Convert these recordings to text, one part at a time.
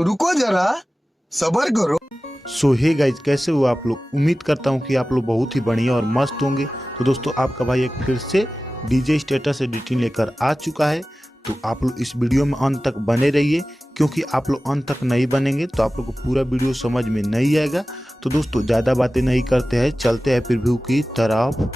रुको जरा, सबर करो। सो हे गाइज, कैसे हो आप लोग। उम्मीद करता हूँ कि आप लोग बहुत ही बढ़िया और मस्त होंगे। तो दोस्तों, आपका भाई एक फिर से डीजे स्टेटस एडिटिंग लेकर आ चुका है। तो आप लोग इस वीडियो में अंत तक बने रहिए, क्योंकि आप लोग अंत तक नहीं बनेंगे तो आप लोग को पूरा वीडियो समझ में नहीं आएगा। तो दोस्तों, ज़्यादा बातें नहीं करते हैं, चलते हैं प्रीव्यू की तरफ।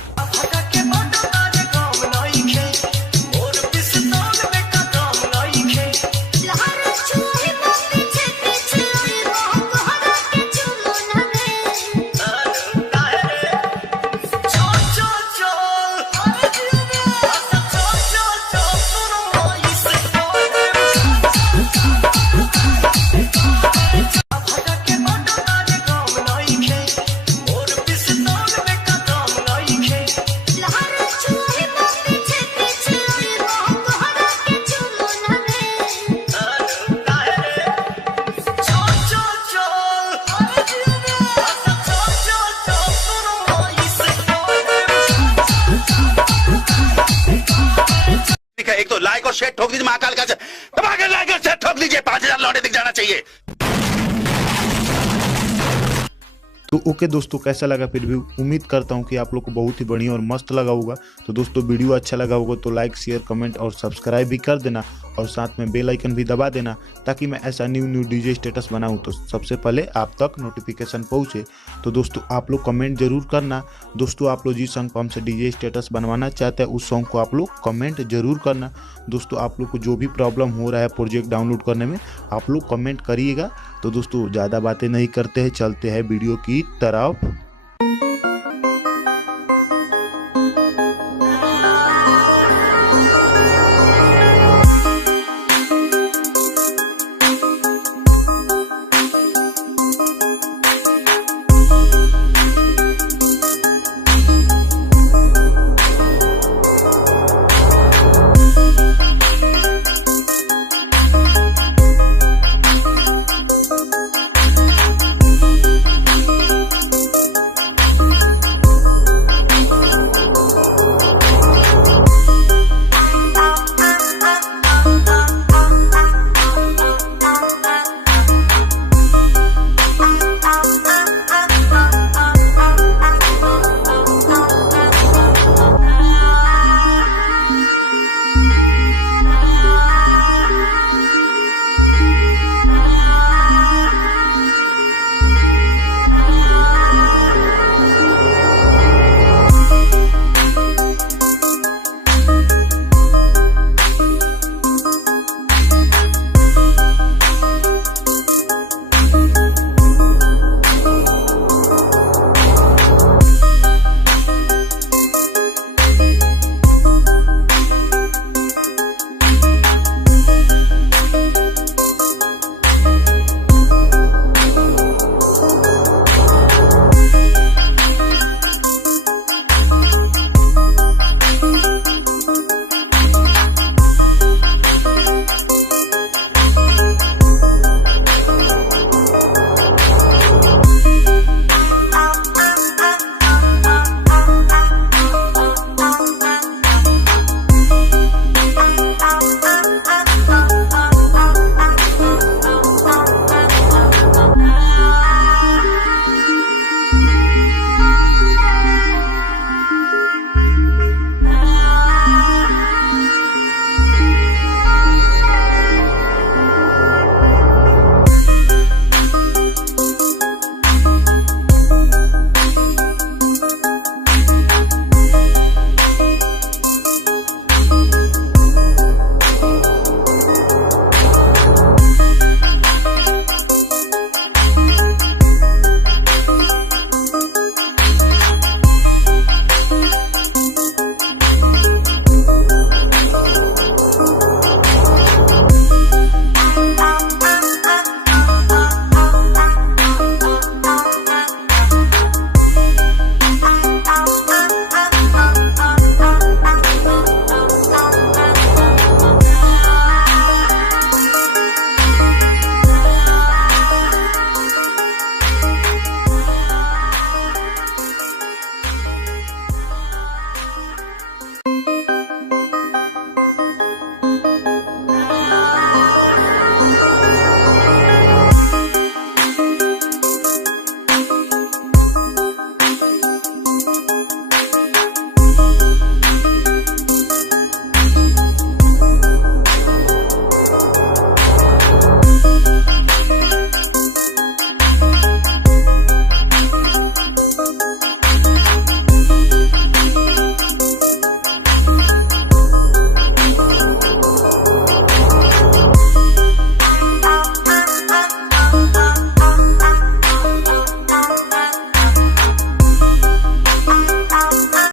एक तो लाइक और शेयर ठोक दीजिए, महाकाल का दबा के लाइक और शेयर ठोक दीजिए, 5000 लौटे दिख जाना चाहिए। तो ओके दोस्तों, कैसा लगा प्रीव्यू। उम्मीद करता हूँ कि आप लोग को बहुत ही बढ़िया और मस्त लगा होगा। तो दोस्तों, वीडियो अच्छा लगा होगा तो लाइक शेयर कमेंट और सब्सक्राइब भी कर देना, और साथ में बेल आइकन भी दबा देना, ताकि मैं ऐसा न्यू डीजे स्टेटस बनाऊँ तो सबसे पहले आप तक नोटिफिकेशन पहुँचे। तो दोस्तों, आप लोग कमेंट जरूर करना। दोस्तों, आप लोग जिस सॉन्ग को हमसे डीजे स्टेटस बनवाना चाहते हैं उस सॉन्ग को आप लोग कमेंट जरूर करना। दोस्तों, आप लोग को जो भी प्रॉब्लम हो रहा है प्रोजेक्ट डाउनलोड करने में, आप लोग कमेंट करिएगा। तो दोस्तों, ज़्यादा बातें नहीं करते हैं, चलते हैं वीडियो की तरफ।